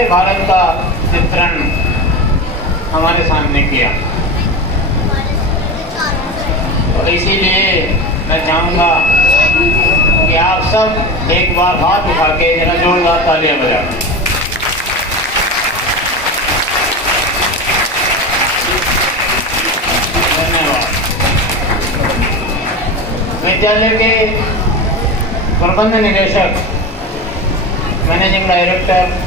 सारे भारत का चित्रण हमारे सामने किया। तो इसीलिए मैं चाहूँगा कि आप सब एक बार हाथ उठा के जरा जोरदार तालियां बजाएं। धन्यवाद। विद्यालय के प्रबंध निदेशक मैनेजिंग डायरेक्टर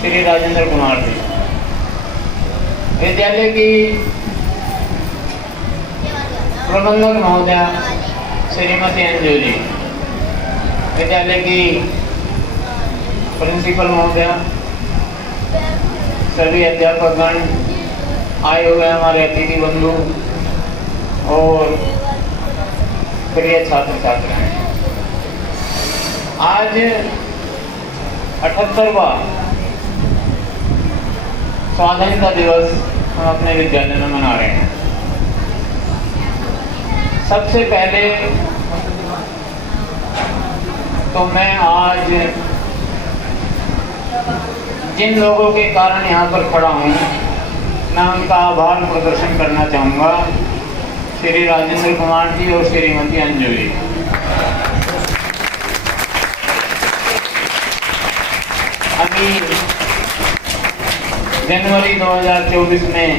श्री राजेंद्र कुमार जी, विद्यालय की प्रबंधक महोदया श्रीमती अंजू जी, विद्यालय की प्रिंसिपल महोदया, सभी अध्यापकगण, आए हुए हमारे अतिथि बंधु और प्रिय छात्र छात्राएं, आज 78वां स्वाधीनता दिवस हम अपने विद्यालय में मना रहे हैं। सबसे पहले तो मैं आज जिन लोगों के कारण यहाँ पर खड़ा हूँ, मैं उनका आभार प्रदर्शन करना चाहूँगा, श्री राजेंद्र कुमार जी और श्रीमती अंजू जी। अभी जनवरी 2024 में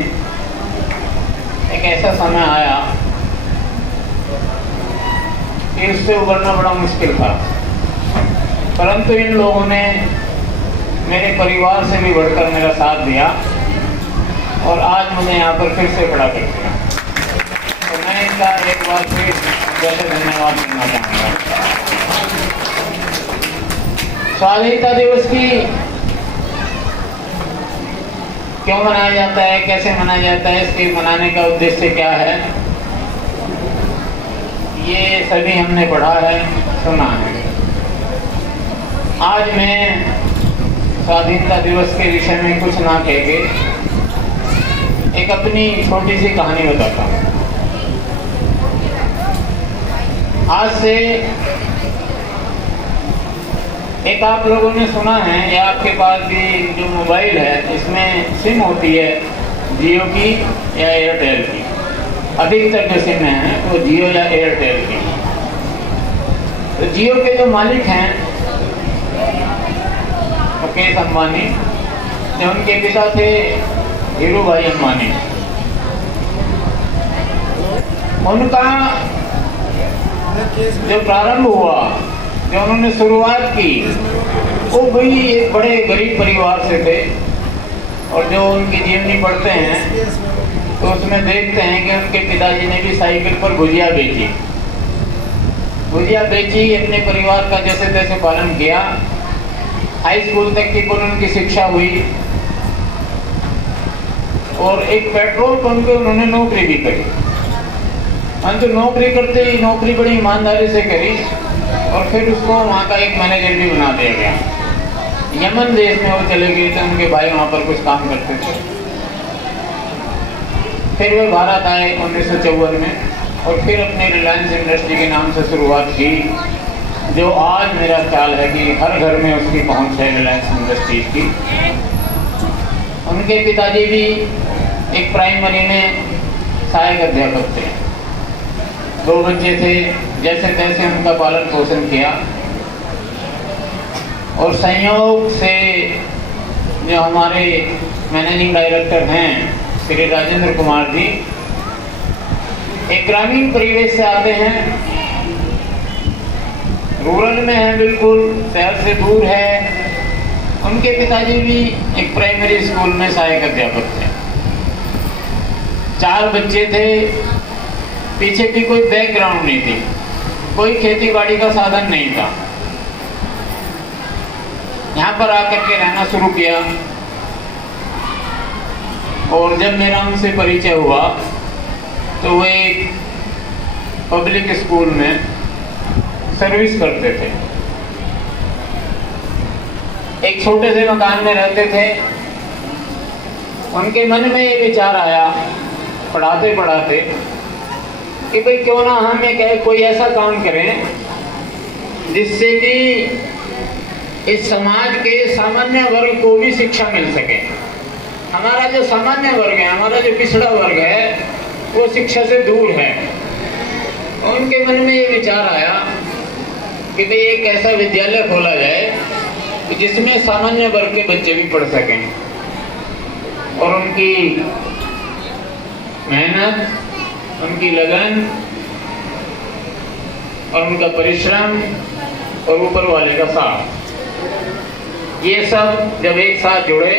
एक ऐसा समय आया कि उससे उबरना बड़ा मुश्किल था, परंतु इन लोगों ने मेरे परिवार से भी बढ़कर मेरा साथ दिया और आज मुझे यहाँ पर फिर से खड़ा कर दिया। तो मैं इनका एक बार फिर जैसे धन्यवाद करना चाहूँगा। स्वाधीनता दिवस की क्यों मनाया जाता है, कैसे मनाया जाता है, इसके मनाने का उद्देश्य क्या है, ये सभी हमने पढ़ा है, सुना है। आज मैं स्वाधीनता दिवस के विषय में कुछ ना कह के एक अपनी छोटी सी कहानी बताता हूँ। आज से एक आप लोगों ने सुना है या आपके पास भी जो मोबाइल है इसमें सिम होती है जियो की या एयरटेल की। अधिकतर जो सिम है वो जियो या एयरटेल की। तो जियो के जो मालिक हैं मुकेश अंबानी, जो उनके पिता थे धीरू भाई अंबानी, उनका जो प्रारंभ हुआ, जो उन्होंने शुरुआत की, वो भी एक बड़े गरीब परिवार से थे। और जो उनकी जीवनी पढ़ते हैं तो उसमें देखते हैं कि उनके पिताजी ने भी साइकिल पर भुजिया बेची, अपने परिवार का जैसे तैसे पालन किया। हाई स्कूल तक की उनकी शिक्षा हुई और एक पेट्रोल पंप पे उन्होंने नौकरी भी करी। परंतु नौकरी करते ही नौकरी बड़ी ईमानदारी से करी और फिर उसको वहाँ का एक मैनेजर भी बना दिया गया। यमन देश में वो चले गए थे, उनके भाई वहाँ पर कुछ काम करते थे। फिर वे भारत आए 1954 में और फिर अपनी रिलायंस इंडस्ट्री के नाम से शुरुआत की, जो आज मेरा ख्याल है कि हर घर में उसकी पहुँच है, रिलायंस इंडस्ट्रीज की। उनके पिताजी भी एक प्राइमरी में सहायक अध्यापक थे। 2 बच्चे थे, जैसे तैसे उनका पालन पोषण किया और संयोग से जो हमारे मैनेजिंग डायरेक्टर हैं श्री राजेंद्र कुमार जी, एक ग्रामीण परिवेश से आते हैं, रूरल में है, बिल्कुल शहर से दूर है। उनके पिताजी भी एक प्राइमरी स्कूल में सहायक अध्यापक थे। 4 बच्चे थे, पीछे भी कोई बैकग्राउंड नहीं थी, कोई खेती बाड़ी का साधन नहीं था। यहाँ पर आकर के रहना शुरू किया और जब मेरा उनसे परिचय हुआ तो वे एक पब्लिक स्कूल में सर्विस करते थे। एक छोटे से मकान में रहते थे। उनके मन में ये विचार आया पढ़ाते पढ़ाते कि भाई क्यों ना हम कोई ऐसा काम करें जिससे कि इस समाज के सामान्य वर्ग को भी शिक्षा मिल सके। हमारा जो सामान्य वर्ग है, हमारा जो पिछड़ा वर्ग है, वो शिक्षा से दूर है। उनके मन में ये विचार आया कि भाई एक ऐसा विद्यालय खोला जाए जिसमें सामान्य वर्ग के बच्चे भी पढ़ सकें और उनकी मेहनत, उनकी लगन और उनका परिश्रम और ऊपर वाले का साथ, ये सब जब एक साथ जुड़े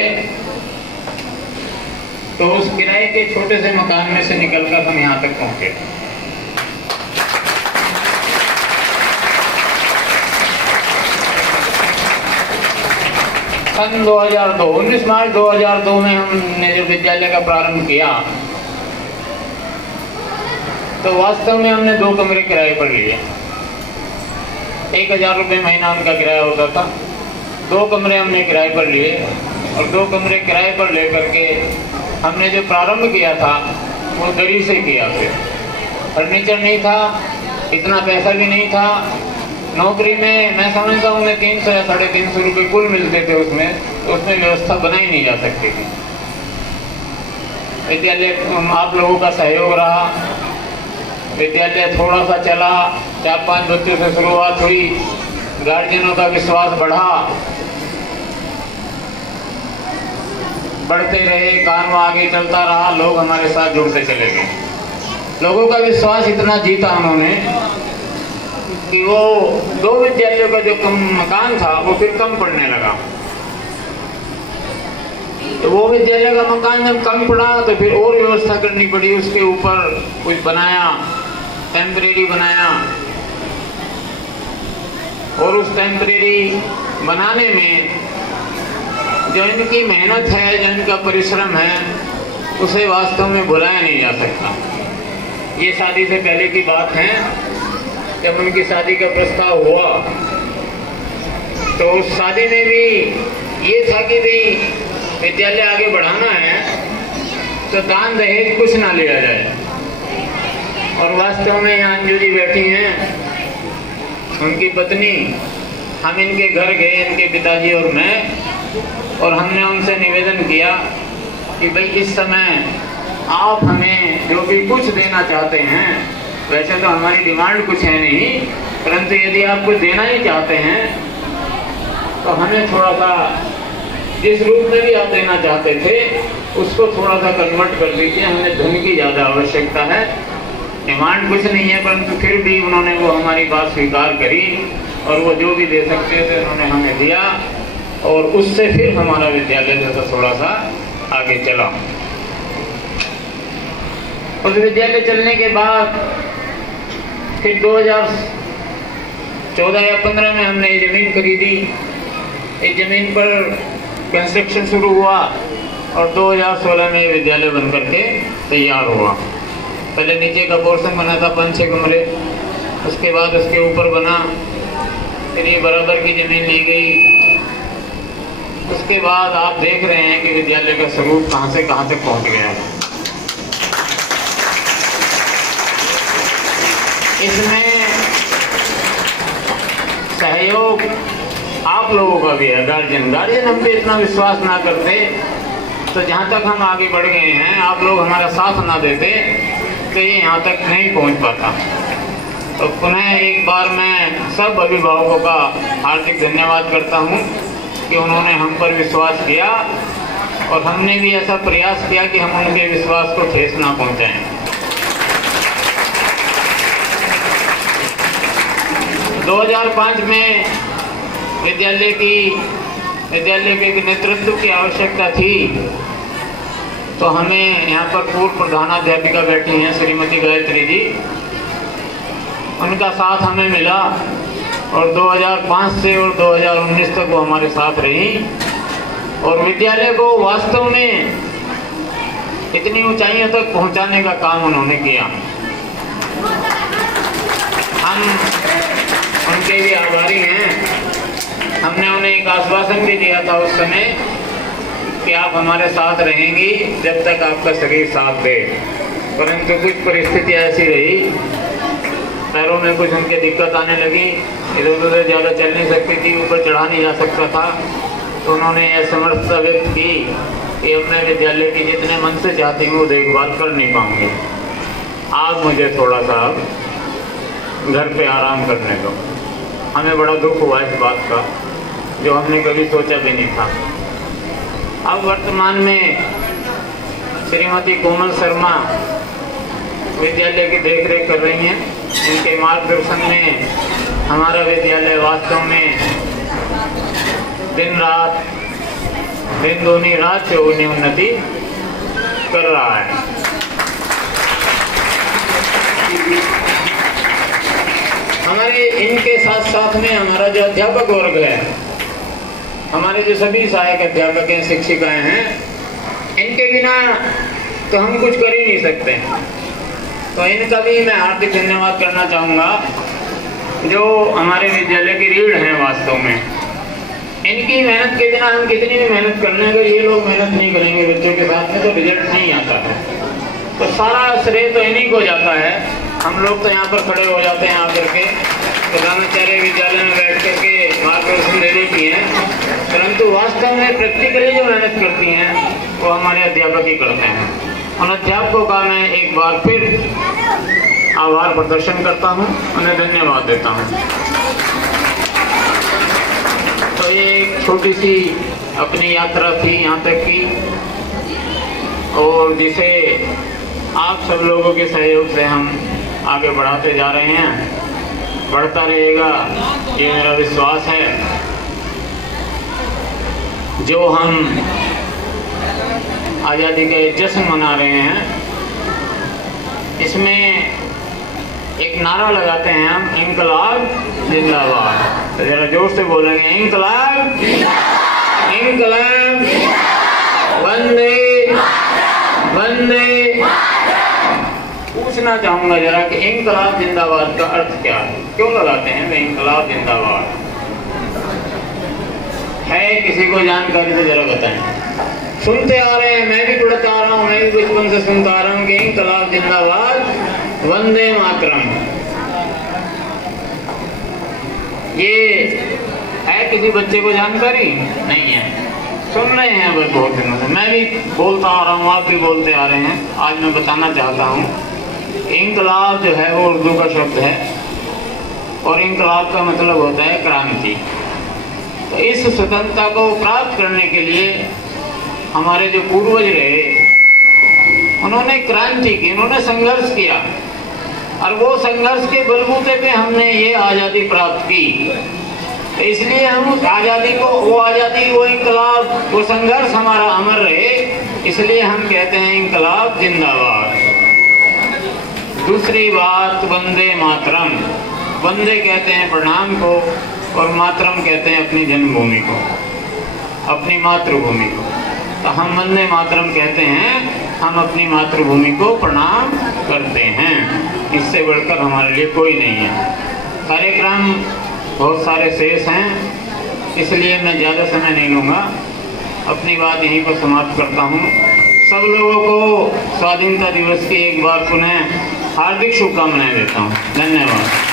तो उस किराए के छोटे से मकान में से निकलकर हम यहाँ तक पहुंचे। सन 2002, 19 मार्च 2002 में हमने जब विद्यालय का प्रारंभ किया तो वास्तव में हमने 2 कमरे किराए पर लिए। 1000 रुपये महीना उनका किराया होता था। 2 कमरे हमने किराए पर लिए और 2 कमरे किराए पर लेकर के हमने जो प्रारंभ किया था वो दरी से किया। फिर फर्नीचर नहीं था, इतना पैसा भी नहीं था। नौकरी में मैं समझता हूँ 300 या 350 रुपये कुल मिलते थे उसमें, तो उसमें व्यवस्था बनाई नहीं जा सकती थी। विद्यालय आप लोगों का सहयोग रहा, विद्यालय थोड़ा सा चला, 4-5 बच्चों से शुरुआत हुई, गार्जियनों का विश्वास बढ़ा, बढ़ते रहे, काम आगे चलता रहा, लोग हमारे साथ जुड़ते चले गए। लोगों का विश्वास इतना जीता उन्होंने कि वो 2 विद्यालयों का जो कम मकान था वो फिर कम पड़ने लगा। तो वो विद्यालय का मकान जब कम पड़ा तो फिर और व्यवस्था करनी पड़ी, उसके ऊपर कुछ बनाया, टेम्परेरी बनाया। और उस टेम्परेरी बनाने में जो इनकी मेहनत है, जो इनका परिश्रम है, उसे वास्तव में भुलाया नहीं जा सकता। ये शादी से पहले की बात है। जब उनकी शादी का प्रस्ताव हुआ तो उस शादी में भी ये था कि भाई विद्यालय आगे बढ़ाना है तो दान दहेज कुछ ना लिया जाए। और वास्तव में यहाँ अंजू जी बैठी हैं, उनकी पत्नी, हम इनके घर गए, इनके पिताजी और मैं, और हमने उनसे निवेदन किया कि भाई इस समय आप हमें जो भी कुछ देना चाहते हैं, वैसे तो हमारी डिमांड कुछ है नहीं, परंतु यदि आप कुछ देना ही चाहते हैं तो हमें थोड़ा सा जिस रूप में भी आप देना चाहते थे उसको थोड़ा सा कन्वर्ट कर दीजिए, हमें धन की ज़्यादा आवश्यकता है। डिमांड कुछ नहीं है, परंतु फिर भी उन्होंने वो हमारी बात स्वीकार करी और वो जो भी दे सकते थे उन्होंने हमें दिया। और उससे फिर हमारा विद्यालय जो था थोड़ा सा आगे चला। उस विद्यालय चलने के बाद फिर 2014 या 15 में हमने ये ज़मीन खरीदी। इस ज़मीन पर कंस्ट्रक्शन शुरू हुआ और 2016 में ये विद्यालय बन करके तैयार हुआ। पहले नीचे का पोर्शन बना था 5-6 कमरे, उसके बाद उसके ऊपर बना, फिर ये बराबर की ज़मीन ली गई। उसके बाद आप देख रहे हैं कि विद्यालय का स्वरूप कहाँ से कहाँ तक पहुँच गया है। इसमें सहयोग आप लोगों का भी है। गार्जियन हम पे इतना विश्वास ना करते तो जहाँ तक हम आगे बढ़ गए हैं, आप लोग हमारा साथ ना देते तो ये यहाँ तक नहीं पहुँच पाता। तो पुनः एक बार मैं सब अभिभावकों का हार्दिक धन्यवाद करता हूँ कि उन्होंने हम पर विश्वास किया और हमने भी ऐसा प्रयास किया कि हम उनके विश्वास को ठेस ना पहुँचाएं। 2005 में विद्यालय के नेतृत्व की आवश्यकता थी, तो हमें यहाँ पर पूर्व प्रधानाध्यापिका बैठी हैं श्रीमती गायत्री जी, उनका साथ हमें मिला और 2005 से और 2019 तक वो हमारे साथ रही और विद्यालय को वास्तव में इतनी ऊंचाइयों तक पहुंचाने का काम उन्होंने किया। हम उनके भी आभारी हैं। हमने उन्हें एक आश्वासन भी दिया था उस समय कि आप हमारे साथ रहेंगी जब तक आपका शरीर साथ दे, परंतु कुछ परिस्थितियाँ ऐसी रही पैरों में कुछ उनके दिक्कत आने लगी, इधर उधर ज़्यादा चल नहीं सकती थी, ऊपर चढ़ा नहीं जा सकता था। तो उन्होंने यह समर्थता व्यक्त की कि अपने विद्यालय की जितने मन से चाहती हूँ वो देखभाल कर नहीं पाऊँगी, आप मुझे थोड़ा सा घर पे आराम करने दो। हमें बड़ा दुख हुआ इस बात का, जो हमने कभी सोचा भी नहीं था। अब वर्तमान में श्रीमती कोमल शर्मा विद्यालय की देखरेख कर रही हैं। इनके मार्गदर्शन में हमारा विद्यालय वास्तव में दिन रात, दिन दूनी रात चौगुनी उन्नति कर रहा है। हमारे इनके साथ साथ में हमारा जो अध्यापक वर्ग है, हमारे जो सभी सहायक अध्यापक हैं, शिक्षिकाएं हैं, इनके बिना तो हम कुछ कर ही नहीं सकते। तो इनका भी मैं हार्दिक धन्यवाद करना चाहूँगा, जो हमारे विद्यालय की रीढ़ हैं। वास्तव में इनकी मेहनत के बिना हम कितनी भी मेहनत करने, अगर ये लोग मेहनत नहीं करेंगे बच्चों के साथ में, तो रिजल्ट नहीं आता है। तो सारा श्रेय तो इन्हीं को जाता है। हम लोग तो यहाँ पर खड़े हो जाते हैं आकर के, प्रधानाचार्य विद्यालय में बैठ करके मार्गदर्शन दे देती हैं, परंतु वास्तव में प्रैक्टिकली जो मेहनत करती हैं वो हमारे अध्यापक ही करते हैं। उन अध्यापकों का मैं एक बार फिर आभार प्रदर्शन करता हूँ, उन्हें धन्यवाद देता हूँ। तो ये एक छोटी सी अपनी यात्रा थी यहाँ तक की, और जिसे आप सब लोगों के सहयोग से हम आगे बढ़ाते जा रहे हैं, बढ़ता रहेगा, ये मेरा विश्वास है। जो हम आज़ादी का जश्न मना रहे हैं, इसमें एक नारा लगाते हैं हम, इंकलाब जिंदाबाद। तो जरा जोर से बोलेंगे, इंकलाब, इंकलाब, वंदे वंदे। पूछना चाहूँगा जरा कि इंकलाब जिंदाबाद का अर्थ क्या है, क्यों लगाते हैं वे इंकलाब जिंदाबाद? है किसी को जानकारी तो जरा बताएं। सुनते आ रहे हैं, मैं भी पढ़ता आ रहा हूँ, मैं भी बचपन से सुनता आ रहा हूँ कि इंकलाब जिंदाबाद, वंदे मातरम। ये है किसी बच्चे को जानकारी नहीं है, सुन रहे हैं बस बहुत दिनों से। मैं भी बोलता आ रहा हूँ, आप भी बोलते आ रहे हैं। आज मैं बताना चाहता हूँ, इंकलाब जो है वो उर्दू का शब्द है, और इंकलाब का मतलब होता है क्रांति। तो इस स्वतंत्रता को प्राप्त करने के लिए हमारे जो पूर्वज रहे, उन्होंने क्रांति की, उन्होंने संघर्ष किया, और वो संघर्ष के बलबूते पे हमने ये आज़ादी प्राप्त की। तो इसलिए हम उस आज़ादी को, वो आज़ादी, वो इंकलाब, वो संघर्ष हमारा अमर रहे, इसलिए हम कहते हैं इंकलाब जिंदाबाद। दूसरी बात, वंदे मातरम। वंदे कहते हैं प्रणाम को, और मातरम कहते हैं अपनी जन्मभूमि को, अपनी मातृभूमि को। तो हम वंदे मातरम कहते हैं, हम अपनी मातृभूमि को प्रणाम करते हैं। इससे बढ़कर हमारे लिए कोई नहीं है। कार्यक्रम बहुत सारे शेष हैं, इसलिए मैं ज़्यादा समय नहीं लूँगा, अपनी बात यहीं पर समाप्त करता हूँ। सब लोगों को स्वाधीनता दिवस की एक बार पुनः हार्दिक शुभकामनाएं देता हूँ। धन्यवाद।